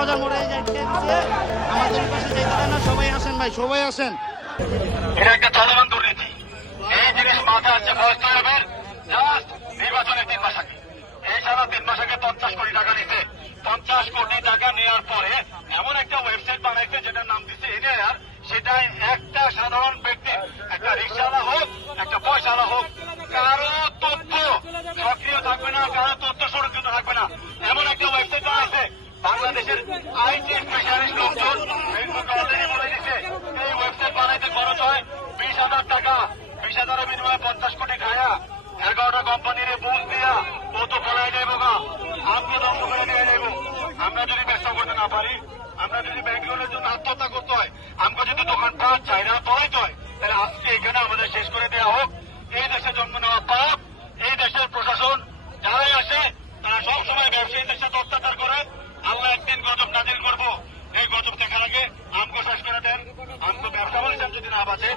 বাজার মোড়ে এই যে খেয়ে দিছে আমাদের পাশে দেয় না, সবাই আসেন ভাই, সবাই আসেন। এটা চলমান দুর্নীতি এই জিনিস মাথা আছে ফরেস্ট সাহেবের জাস্ট নির্বাচনের তিন মাস আগে এই সারা তিন মাস আগে পঞ্চাশ কোটি টাকা নিতে পঞ্চাশ কোটি টাকা নেওয়ার পরে এমন একটা ওয়েবসাইট বানাইছে যেটার নাম দিচ্ছে এনআইআর সেটা একটা সাধারণ ব্যক্তি একটা রিক্সাওয়ালা হোক একটা পয়সাওয়ালা হোক কারও তথ্য সক্রিয় থাকবে না কারও তথ্য সুরক্ষিত থাকবে না এমন একটা ওয়েবসাইট বানাইছে বাংলাদেশের আইটি স্পেশালিস্ট লোকজন ফেসবুকে অলরেডি বলে দিচ্ছে এই ওয়েবসাইট বানাইতে খরচ হয় বিশ হাজার টাকা। বিশ হাজারের বিনিময়ে পঞ্চাশ কোটি খায়া এগারোটা কোম্পানির বুঝ দিয়া ও তো পলাই যাইব গা? আমরা ধ্বংস করে দিয়ে যাইব আমরা যদি ব্যবসা করতে না পারি, আমরা যদি ব্যাংক লোনের জন্য আত্মহত্যা করতে হয় আমাকে যদি দোকান পাওয়া চাই না পড়াইতে হয়, তাহলে আজকে এখানে আমাদের শেষ করে দেওয়া হোক। এই দেশে জন্ম নেওয়া পাপ এই দেশের প্রশাসন যারাই আসে, তারা সবসময় ব্যবসায়ীদের সাথে অত্যাচার করে। একদিন গজব নাজিল করব। এই গজব দেখার আগে আমগো শেষ করে দেন, আমগো ব্যবসা বাণিজ্য যদি না বাঁচে